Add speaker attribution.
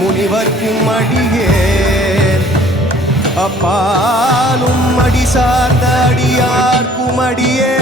Speaker 1: முனிவர்க்கும் அடியேன். அப்பாலும் அடி சார்ந்த அடியார்க்கும் அடியே